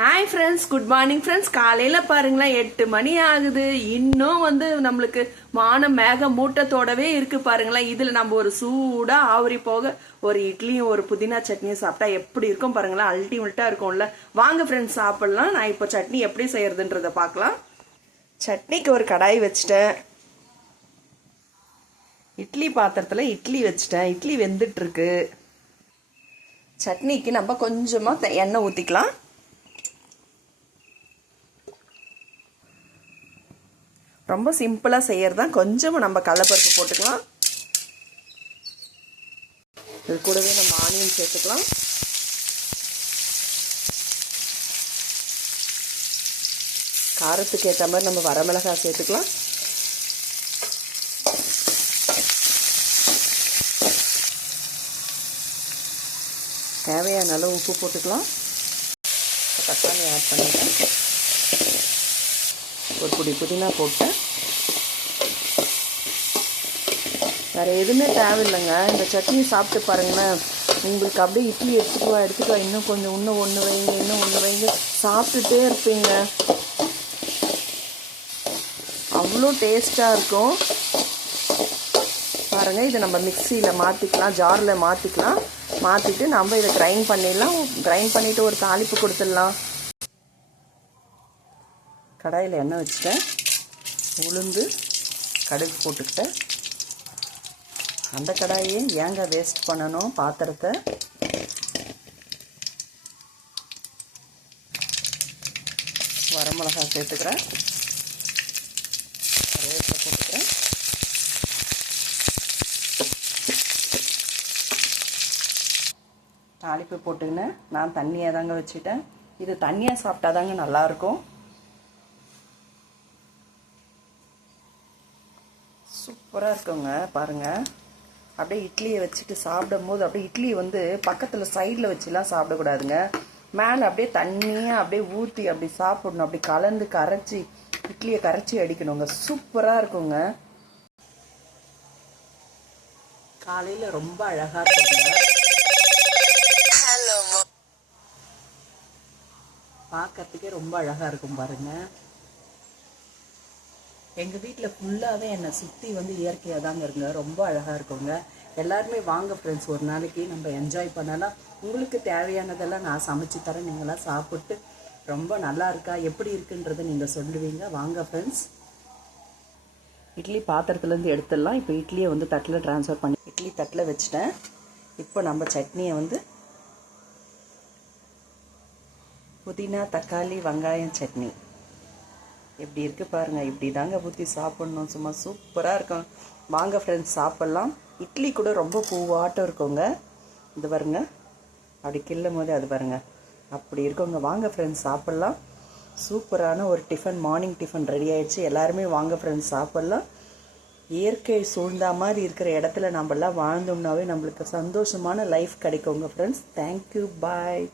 Hi friends, good morning friends. காலையில் பாருங்களேன், 8 மணி ஆகுது. இன்னும் நம்மளுக்கு வானம் மேக மூட்டத்தோடவே இருக்கு பாருங்களேன். இதில் நம்ம ஒரு சூடாக ஆவரி போக ஒரு இட்லியும் ஒரு புதினா சட்னியும் சாப்பிட்டா எப்படி இருக்கும் பாருங்களேன். அல்டிமேட்டாக இருக்கும்ல. வாங்க ஃப்ரெண்ட்ஸ் சாப்பிட்லாம். நான் இப்போ சட்னி எப்படி செய்யறதுன்றதை பார்க்கலாம். சட்னிக்கு ஒரு கடாய் வச்சுட்டேன். இட்லி பாத்திரத்தில் இட்லி வச்சுட்டேன். இட்லி வெந்துட்டு இருக்கு. சட்னிக்கு நம்ம கொஞ்சமாக எண்ணெய் ஊற்றிக்கலாம். ரொம்ப சிம்பிளாக செய்கிறது தான். கொஞ்சமாக நம்ம கடலைப்பருப்பு போட்டுக்கலாம். இது கூடவே நம்ம ஆனியன் சேர்த்துக்கலாம். காரத்துக்கு ஏற்ற மாதிரி நம்ம வரமிளகாய் சேர்த்துக்கலாம். தேவையான அளவு உப்பு போட்டுக்கலாம். தக்காளி ஆட் பண்ணிட்டேன். ஒரு பொடி புதினா போட்டேன். வேறு எதுவுமே தேவையில்லைங்க. இந்த சட்னி சாப்பிட்டு பாருங்களேன். உங்களுக்கு அப்படியே இட்லி எடுத்துக்குவா இன்னும் கொஞ்சம் இன்னும் ஒன்று வைங்க, இன்னும் ஒன்று வைங்க, சாப்பிட்டுட்டே இருப்பீங்க. அவ்வளோ டேஸ்ட்டாக இருக்கும் பாருங்கள். இதை நம்ம மிக்சியில் மாற்றிக்கலாம், ஜாரில் மாற்றிக்கலாம். மாற்றிட்டு நம்ம இதை கிரைண்ட் பண்ணிடலாம். கிரைண்ட் பண்ணிவிட்டு ஒரு தாளிப்பு கொடுத்துடலாம். கடாயில் எண்ணெய் வச்சுட்டேன். உளுந்து கடுகு போட்டுக்கிட்டேன். அந்த கடாயே ஏங்க வேஸ்ட் பண்ணணும் பாத்திரத்தை. வரமிளகாய் சேர்த்துக்கிறேன். கருவேப்பிலை போட்டுக்கிறேன். தாளிப்பு போட்டுக்கினேன். நான் தண்ணியாக தாங்க வச்சுட்டேன். இது தண்ணியாக சாப்பிட்டா தாங்க நல்லாயிருக்கும். சூப்பராக இருக்குங்க பாருங்கள். அப்படியே இட்லியை வச்சுட்டு சாப்பிடும் போது அப்படியே இட்லி பக்கத்தில் சைடில் வச்சுலாம் சாப்பிடக்கூடாதுங்க. மேலே அப்படியே தண்ணியாக அப்படியே ஊற்றி அப்படி சாப்பிடணும். அப்படி கலந்து கரைச்சி இட்லியை கரைச்சி அடிக்கணுங்க. சூப்பராக இருக்குங்க. காலையில் ரொம்ப அழகாக இருக்குங்க. பார்க்கறதுக்கே ரொம்ப அழகாக இருக்கும் பாருங்கள். எங்கள் வீட்டில் ஃபுல்லாகவே என்னை சுற்றி இயற்கையாக தாங்க இருங்க. ரொம்ப அழகாக இருக்குங்க. எல்லாருமே வாங்க ஃப்ரெண்ட்ஸ், ஒரு நாளைக்கு நம்ம என்ஜாய் பண்ணலாம். உங்களுக்கு தேவையானதெல்லாம் நான் சமைச்சு தரேன். நீங்களாம் சாப்பிட்டு ரொம்ப நல்லா இருக்கா, எப்படி இருக்குன்றதை நீங்கள் சொல்லுவீங்க. வாங்க ஃப்ரெண்ட்ஸ். இட்லி பாத்திரத்துலேருந்து எடுத்துடலாம். இப்போ இட்லியை தட்டில் ட்ரான்ஸ்ஃபர் பண்ணி இட்லி தட்டில் வச்சுட்டேன். இப்போ நம்ம சட்னியை புதினா தக்காளி வெங்காயம் சட்னி எப்படி இருக்குது பாருங்கள். இப்படி தாங்க ஊற்றி சாப்பிட்ணும். சும்மா சூப்பராக இருக்கும். வாங்க ஃப்ரெண்ட்ஸ் சாப்பிட்லாம். இட்லி கூட ரொம்ப பூவாட்டம் இருக்குங்க. இது பாருங்க, அப்படி கிள்ளும் போது அது பாருங்க அப்படி இருக்குங்க. வாங்க ஃப்ரெண்ட்ஸ் சாப்பிட்லாம். சூப்பரான ஒரு டிஃபன், மார்னிங் டிஃபன் ரெடி ஆயிடுச்சு. எல்லாருமே வாங்க ஃப்ரெண்ட்ஸ் சாப்பிட்லாம். இயற்கை சூழ்ந்த மாதிரி இருக்கிற இடத்துல நம்மளாம் வாழ்ந்தோம்னாவே நம்மளுக்கு சந்தோஷமான லைஃப் கிடைக்குங்க ஃப்ரெண்ட்ஸ். தேங்க்யூ, பாய்.